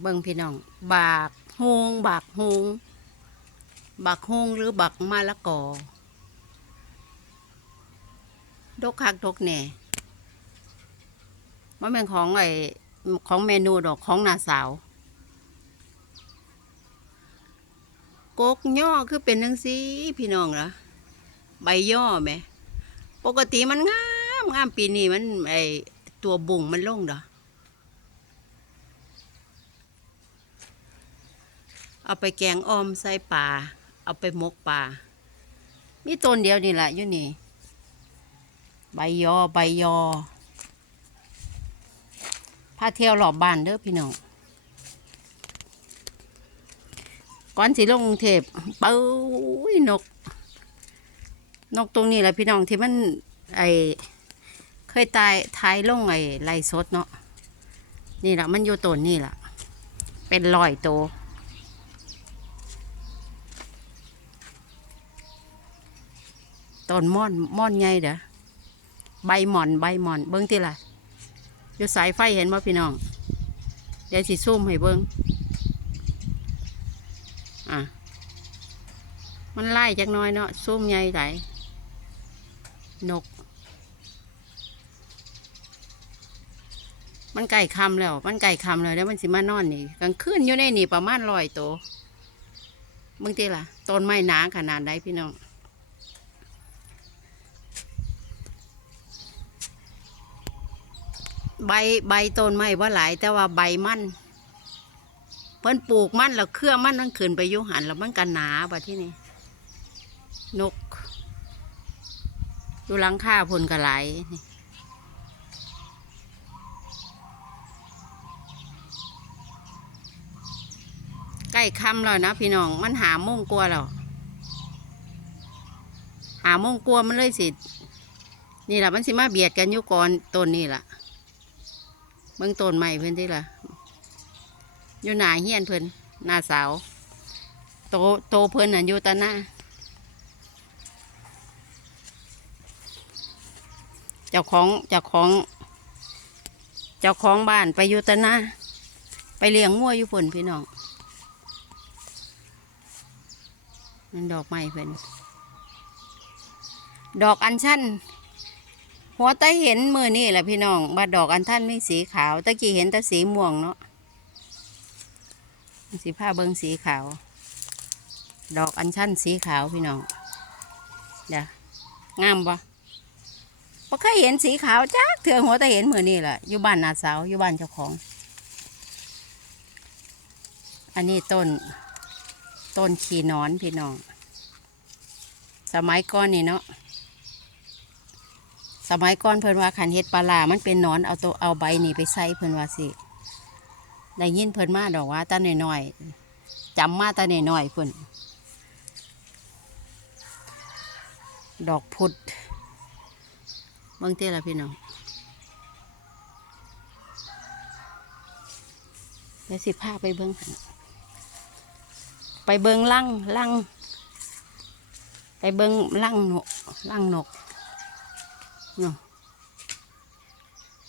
เบิ่งพี่น้อง บากฮงบากฮงบักฮงหรือบักมะละกอ ดกคักดกแหน่มันเป็นของไอของเมนูดอกของนาสาวกกย่อคือเป็นจังซี่พี่น้องเหรอใบย่อไหม ปกติมันงามงามปีนี้มันไอตัวบุ่งมันลงเด้อ เอาไปแกงออมใส่ปลาเอาไปหมกปลามีต้นเดียวนี่แหละอยู่นี่ ใบยอใบยอพาเที่ยวหลอบบ้านเด้อพี่น้องก่อนสิลงเทพปุ้ยนก นกตรงนี้แหละพี่น้องที่มันไอเคยตายทายลงไอไล่สดเนาะนี่แหละมันอยู่ต้นนี่แหละเป็นรอยโตว ต้นม่อนม่อนใหญ่เด้อใบหม่อนใบหม่อน เบิ้งที่ละอยู่สายไฟเห็นบ่พี่น้องเดี๋ยวสิซูมให้เบิ้งอะมันไล่จักน้อยเนาะซูมใหญ่ไหลนก มันไก่คำแล้ว มันไก่คำเลยแล้วมันสิมานอนนี่กลางคืนอยู่ในนี่ประมาณร้อยตัวบางทีล่ะต้นไม้หนาขนาดใดพี่น้อง ใบใบต้นไม้ว่าหลาย แต่ว่าใบมันเพิ่นปลูกมันแล้วเครือมันมันขึ้นไปยุหันแล้วมันกันหนาบัดที่นี่นกดูหลังค่าพลกระไหลใกล้ค่ำแล้วนะพี่น้อง มันหาโมงกลัวแล้วหาโมงกลัวมันเลยสิ นี่แหละมันสิมาเบียดกันอยู่ก่อนต้นนี่แหละ เบื้องต้นใหม่เพื่อนที่ละอยู่หนาเฮียนเพื่อนหนาสาว โตโตเพื่อนน่ะอยู่ตาหน้าเจ้าของเจ้าของ เจ้าของบ้านไปอยู่แตะนาไปเลี้ยงงัวอยู่ฝนพี่น้องนั่นดอกไม้เพิ่อนดอกอัญชัน หัวตาเห็นมือนี่แหละพี่น้องบาดอกอัญชันไมีสีขาวตะกี้เห็นแต่สีม่วงเนาะสีผ้าเบิงสีขาว ดอกอัญชันสีขาวพี่น้องเดี๋ยวงามปะบ่เคยเห็นสีขาวจ้าเถื่อหัวต่เห็นมือนี่แหละอยู่บ้านนาสาวอยู่บ้านเจ้าของ อันนี้ต้นต้นขีนอนพี่น้อง สมัยก่อนนี่เนาะ สมัยก่อนเพิ่นว่าขันเฮ็ดปลาร้ามันเป็นนอนเอาตัวเอาใบนี่ไปใส่เพิ่นว่าสิได้ยินเพิ่นมาดอกว่าตาหน่อยๆจำมาตาหน่อยๆเพิ่นดอกพุดเบิ่งเต้ละพี่น้องเดี๋ยวสิพาไปเบิ่งหันไปเบิ่งลังลังไปเบิ่งลังนกลังนก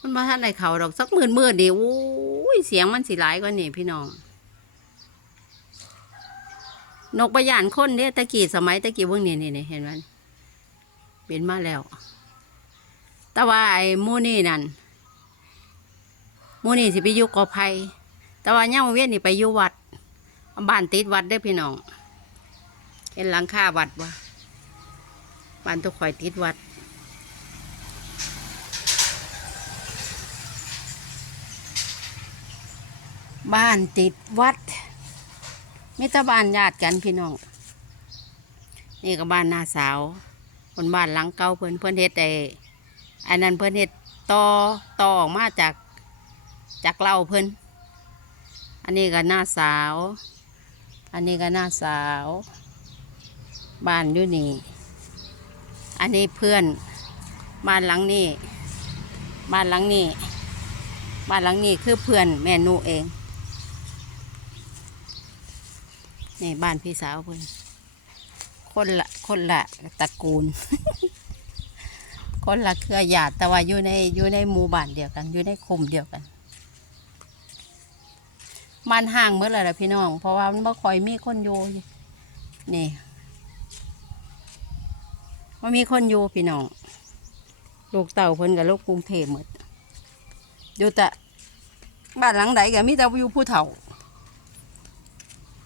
มันมาท่านไหนเขาดอกสักหมื่นหมื่นดิโอ้ยเสียงมันสิหลายกว่านี่พี่น้อง นกประยานคนเด้ตะกี้สมัยตะกี้เบิ่งนี่นี่นี่เห็นไหมเป็นมาแล้ว แต่ว่าไอ้มูนี่นั่นมูนี่สิไปอยู่กอไผ่แต่ว่าย่างเวียนนี่ไปอยู่วัด บ้านติดวัดได้อพี่น้อง เห็นหลังคาวัดวะบ้านตุกข่อยติดวัด บ้านติดวัดมิตรบ้านญาติกันพี่น้อง นี่ก็บ้านนาสาวคนบ้านหลังเก่าเพิ่อนเพิ่อนเฮ็ดไอ้อันนั้นเพิ่อนเฮ็ดต่อต่อออกมาจากจากเราเพิ่อนอันนี้ก็หน้าสาว อันนี้ก็หน้าสาว บ้านอยู่นี่ อันนี้เพื่อน บ้านหลังนี้ บ้านหลังนี้ บ้านหลังนี้คือเพื่อนแม่นูเอง นี่บ้านพี่สาวเพิ่นคนละคนละตระกูล คนละเครือญาติแต่ว่าอยู่ในอยู่ในหมู่บ้านเดียวกัน อยู่ในคุมเดียวกันมันห่างเมื่อไรล่ะพี่น้อง เพราะว่ามันบ่ค่อยมีคนอยู่นี่ว่ามีคนอยู่พี่น้อง ลูกเต่าเพิ่นกับลูกกรุงเทพหมดอยู่แต่บ้านหลังใดก็มีแต่อยู่ผู้เฒ่า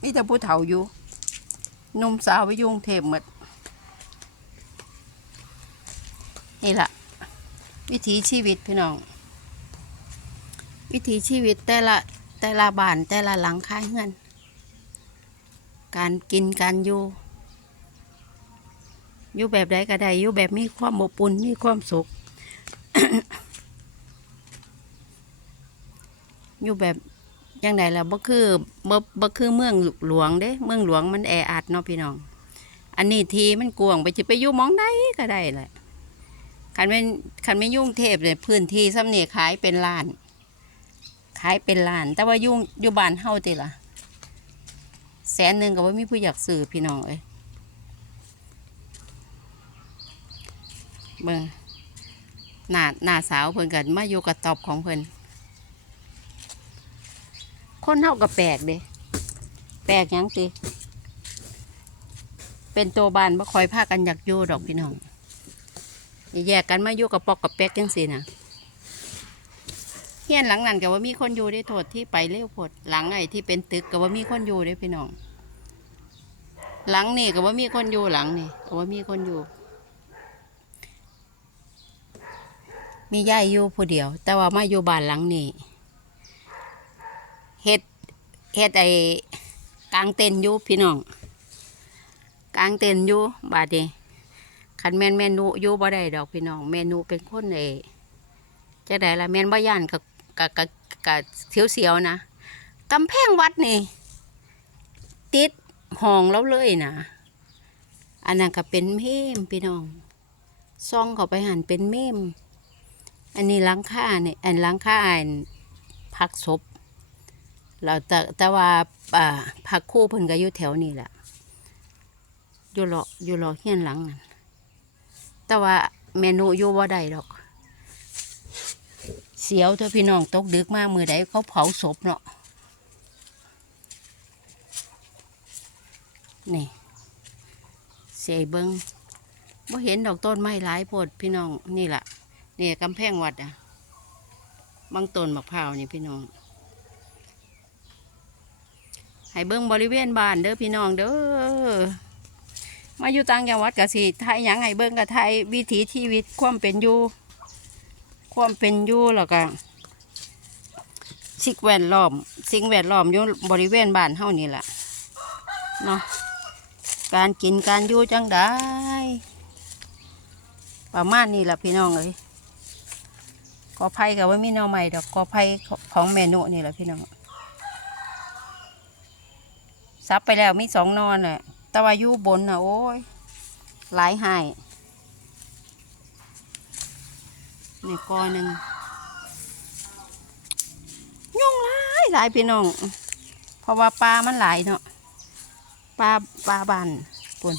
มีแต่ผู้เฒ่าอยู่หนุ่มสาวไปยู่งเทพหมดนี่ละวิถีชีวิตพี่น้อง วิถีชีวิตแต่ละแต่ละบ้านแต่ละหลังค่ายเงิน การกินการอยู่ อยู่แบบใดก็ได้อยู่แบบมีความอบอุ่นมีความสุข อยู่แบบ ยังไงล่ะบ่คือบ่บ่คือเมืองหลวงเด้ เมืองหลวงมันแออัดเนาะพี่น้อง อันนี้ทีมันกวงไปจะไปอยู่มองใดก็ได้แหละคันเป็นคันไม่ยุ่งเทพเลยพื้นที่สำเนี่ยขายเป็นล้าน ขายเป็นล้าน แต่ว่ายุ่งอยู่บ้านเฮาติล่ะ แสนหนึ่งก็ว่ามีผู้อยากซื้อพี่น้องเอ้ยเบิ่งหน้าหน้าสาวเพิ่นกันมาอยู่กับตอบของเพิ่น คนเฮาก็แปลกเด้แปลกยังติเป็นตัวบานบ่คอยพากันอยากอยู่ดอกพี่น้องแยกกันมาอยู่กับปอกกับแป๊กจังซี่นะเฮียนหลังนั้นก็ว่ามีคนอยู่ได้โทษที่ไปเร็วโพดหลังไอ้ที่เป็นตึกก็ว่ามีคนอยู่ได้พี่น้อง หลังนี่ก็ว่ามีคนอยู่หลังนี่ก็ว่ามีคนอยู่ มียายอยู่ผู้เดียว แต่ว่ามาอยู่บ้านหลังนี่ เฮ็ดเฮ็ดไอ้กลางเต็นอยู่พี่น้องกลางเต็นอยู่บาดนี้คันแม่นแม่นูอยู่บ่ได้ดอกพี่น้องแม่นูเป็นคนเอจังได้ละแม่นบ่ย่านกับกับกับกับเสียวๆนะกำแพงวัดนี่ ติดห้องเราเลยนะอันนั้นก็เป็นเมมพี่น้องซ่องเข้าไปหันเป็นเมมอันนี้ล้างค่าเนี่ยอันล้างค่าอันพักศพ เราแต่แต่ว่าอ่าพักคู่เพิ่นก็อยู่แถวนี้แหละอยู่รออยู่รอเฮียนหลังนั่นแต่ว่าเมนูอยู่ว่าได้ดอก เสียวเธอพี่น้องตกดึกมากมือใดเขาเผาศพเนาะนี่เสียเบิงว่าเห็นดอกต้นไม้หลายโพดพี่น้องนี่แหละนี่กำแพงวัดอะบางต้นมะพร้าวนี่พี่น้อง ให้เบิ้งบริเวณบ้านเด้อพี่น้องเด้อมาอยู่ต่างจังหวัดกะสิไทยยังให้เบิ้งกะไทยวิถีชีวิตความเป็นอยู่ความเป็นอยู่แล้วก็สิ่งแวดล้อม สิ่งแวดล้อมอยู่บริเวณบ้านเฮานี่แหละเนาะการกินการอยู่จังได้ประมาณนี้แหละพี่น้องเอ้ยกอไผ่กับว่ามีหน่อใหม่ดอกกอไผ่ของเมนูนี่แหละพี่น้อง ซับไปแล้วมีสองนอนน่ะต่ว่ายู่บนน่ะโอ้ยหลายหายนี่กอหนึ่งยุ่งหลายหลายพี่น้อง เพราะว่าปลามันหลายเนาะปลาปลาบานปุ่น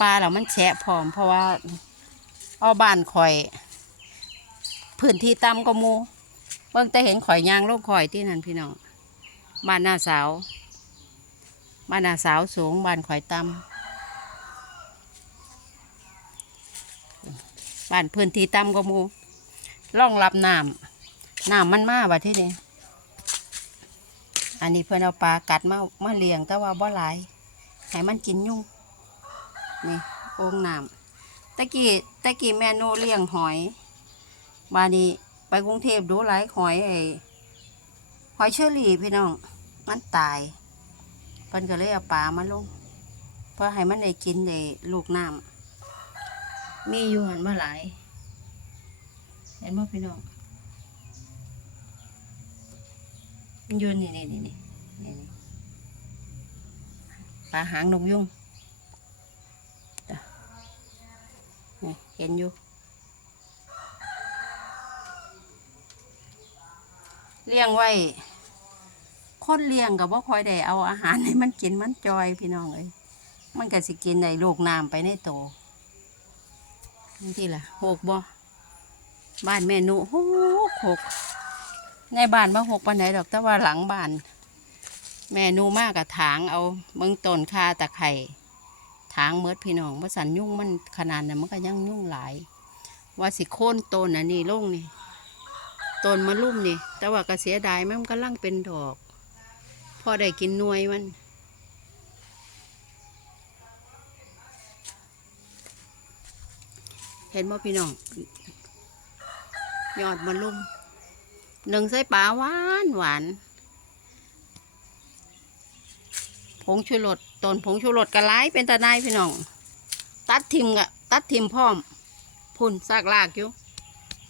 ปลาเรามันแฉะพร้อม เพราะว่าเอาบ้านข่อย พื้นที่ต่ำก็มูเบิ่งแต่เห็นข่อยยางโลกข่อยที่นั่นพี่น้องบ้านหน้าสาว บ้านหน้าสาวสูงบ้านข่อยต่ำบ้านพื้นที่ต่ำก็มูร่องรับน้ำน้ำมันมาว่าที่นี่อันนี้เพื่อนเอาปลากัดมามาเลี้ยงแต่ว่าบ่หลายให้มันกินยุ่งนี่องน้ำตะกี้ตะกี้แม่โนเลี้ยงหอยบานี้ไปกรุงเทพดูหลายหอยไอ้หอยเชอรี่พี่น้องมันตาย เพิ่นก็เลยเอาปลามาลงเพื่อให้มันได้กินได้ลูกน้ำมีอยู่หันมาหลาย เห็นบ่พี่น้องมันยู่นี่นี่นี่นี่นี่ปลาหางนกยุงเห็นอยู่เลี้ยงไว้ คนเลี้ยงกับว่าคอยได้เอาอาหารให้มันกินมันจอยพี่น้องเอ้ยมันก็สิกินในลูกน้ำไปในโตนี่ที่ล่ะหกบ่บ้านแม่หนุหกหกในบ้านบ่หกปานไหนดอกแต่ว่าหลังบ้าน แม่นูมากกับถางเอาเมืองต้นคาตะไคร่ถางเมิดพี่น้องว่าสันยุ่งมันขนาดนั้นมันก็ยังยุ่งหลาย ว่าสิโค่นต้นอันนี้ลงนี่ต้นมะลุ่มนี่ แต่ว่าก็เสียดายมันกำลังเป็นดอก พอได้กินน่วยมัน เห็นบ่พี่น้องยอดมะลุ่มหนึ่งใส่ปลาหวานหวานผงชูรสตนผงชูรสกระไลายเป็นตาไนพี่น้อง ตัดทิมกะตัดทิมพร้อม พุ่นซากลากอยู่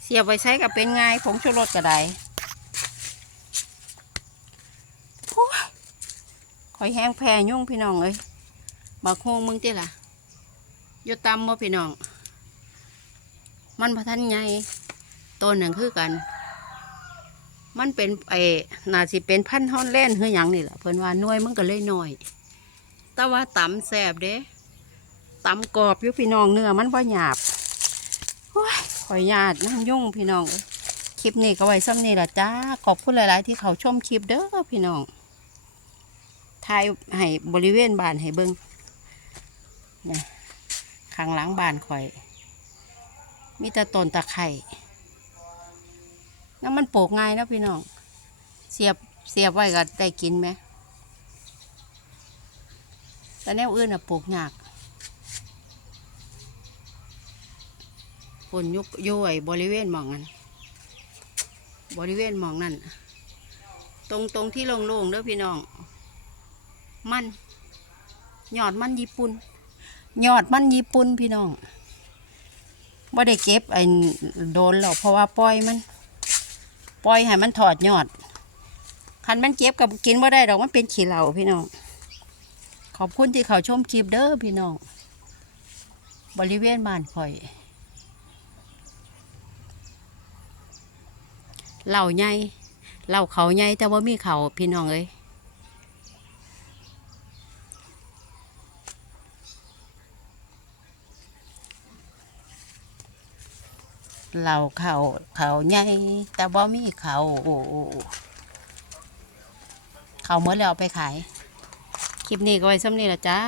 เสียบไว้ใช้กับเป็นไงผงชูรสกระไดโอ้ยค อยแห้งแพรยุ่งพี่น้องเอ้ยบักโฮงมึงติล่ะอยู่ตำบ่พี่น้อง มันพะทันใหญ่ต้นหนึ่งคือกัน มันเป็นไอ้น่าสิเป็นพันธุ์ฮอนแล่นด์คือหยังนี่แหละเพิ่นว่าน่วยมันก็เลยน้อย แต่ว่าตำแซ่บเด้ตำกรอบอยู่พี่น้องเนื้อมันบ่หยาบโอ้ยขอยญาตินั่งยุ่งพี่น้อง คลิปนี้ก็ไว้ซ้ำนี่แหละจ้า ขอบคุณหลาย ๆ ที่เขาชมคลิปเด้อพี่น้อง ถ่ายให้บริเวณบ้านให้เบิ่งเนี่ยข้างหลังบ้านข่อย มีแต่ต้นตะไคร่แล้วมันปลูกง่ายนาะพี่น้อง เสียบเสียบไว้ก็ได้กินไหม แต่แนวอื่นอะปลูกยากฝนยุกย้อยบริเวณหมองนั้น บริเวณหมองนั้น ตรงตรงที่โล่งๆเด้อพี่น้อง มันยอดมันญี่ปุ่นยอดมันญี่ปุ่นพี่น้องบ่ได้เก็บไอ้โดนหรอกเพราะว่าปล่อยมัน ปล่อยให้มันถอดยอดคันมันเก็บกับกินบ่ได้ดอกมันเป็นขี้เหล่าพี่น้องขอบคุณที่เขาชมคลิปเด้อพี่น้องบริเวณบ้านข่อยเหล่าใหญ่เหล่าเขาใหญ่แต่ว่ามีเขาพี่น้องเอ้ย เราเขาเขาใหญ่แต่ว่ามีเขาโอ้เขาเมื่อแล้วเอาไปขาย คลิปนี้ก็ไว้ซ้ำนี่ละจ้า